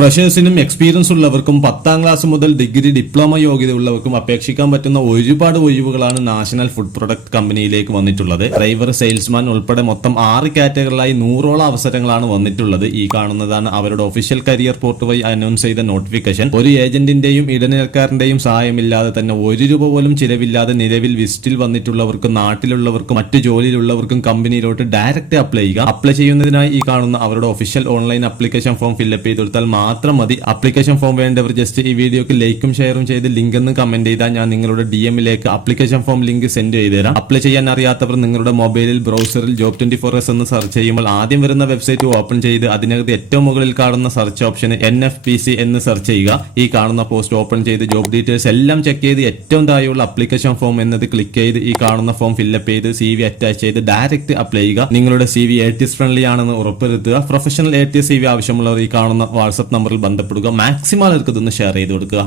ഫ്രഷേഴ്സിനും experience ഉള്ളവർക്കും 10ാം class മുതൽ degree diploma യോഗ്യത ഉള്ളവർക്കും അപേക്ഷിക്കാൻ പറ്റുന്ന ഒരുപാട് ഒഴിവുകളാണ് നാഷണൽ ഫുഡ് പ്രൊഡക്റ്റ് കമ്പനിയിലേക്ക് വന്നിട്ടുള്ളത്. ഡ്രൈവർ, സെയിൽസ്മാൻ ഉൾപ്പെടെ മൊത്തം 6 കാറ്റഗറികളായി 100ഓളം അവസരങ്ങളാണ് വന്നിട്ടുള്ളത്. ഈ കാണുന്നതാണ് അവരുടെ ഒഫീഷ്യൽ കരിയർ പോർട്ട് വഴി അനൗൺസ് ചെയ്ത നോട്ടിഫിക്കേഷൻ. ഒരു ഏജന്റിന്റെയും ഇടനിലക്കാരന്റെയും സഹായമില്ലാതെ തന്നെ 1 രൂപ പോലും ചിലവില്ലാതെ നിലവിൽ വിസിറ്റിൽ വന്നിട്ടുള്ളവർക്കും നാട്ടിലുള്ളവർക്കും മറ്റു ജോലിയിലുള്ളവർക്കും കമ്പനിയിലോട്ട് ഡയറക്റ്റ് അപ്ലൈ ചെയ്യുക. അപ്ലൈ ചെയ്യുന്നതിനായി ഈ കാണുന്ന അവരുടെ official online application form fill up ചെയ്ത് കൊടുത്താൽ മാത്രം മതി. ആപ്ലിക്കേഷൻ ഫോം വേണ്ടവർ ജസ്റ്റ് ഈ വീഡിയോക്ക് ലൈക്കും ഷെയറും ചെയ്ത് ലിങ്ക് എന്ന് കമന്റ് ചെയ്താൽ ഞാൻ നിങ്ങളുടെ DM-ലേക്ക് ആപ്ലിക്കേഷൻ ഫോം ലിങ്ക് സെൻഡ് ചെയ്ത് തരാം. അപ്ലൈ ചെയ്യാൻ അറിയാത്തവർ നിങ്ങളുടെ മൊബൈലിൽ ബ്രൗസറിൽ job24s എന്ന് സെർച്ച് ചെയ്യുമ്പോൾ ആദ്യം വരുന്ന വെബ്സൈറ്റ് ഓപ്പൺ ചെയ്ത് അതിനകത്ത് ഏറ്റവും മുകളിൽ കാണുന്ന സെർച്ച് ഓപ്ഷൻ NFPC എന്ന് സെർച്ച് ചെയ്യുക. ഈ കാണുന്ന പോസ്റ്റ് ഓപ്പൺ ചെയ്ത് ജോബ് ഡീറ്റെയിൽസ് എല്ലാം ചെക്ക് ചെയ്ത് ഏറ്റവും താഴെയുള്ള ആപ്ലിക്കേഷൻ ഫോം എന്നത് ക്ലിക്ക് ചെയ്ത് ഈ കാണുന്ന ഫോം ഫില്ലപ്പ് ചെയ്ത് CV അറ്റാച്ച് ചെയ്ത് ഡയറക്റ്റ് അപ്ലൈ ചെയ്യുക. നിങ്ങളുടെ CV ATS ഫ്രണ്ട്ലി ആണെന്ന് ഉറപ്പുവരുത്തുക. പ്രൊഫഷണൽ ATS CV ആവശ്യമുള്ളവർ ഈ കാണുന്ന വാട്സ്ആപ്പ് നമ്പറിൽ ബന്ധപ്പെടുക. മാക്സിമം ആൾക്ക് ഇതൊന്ന് ഷെയർ ചെയ്ത് കൊടുക്കുക.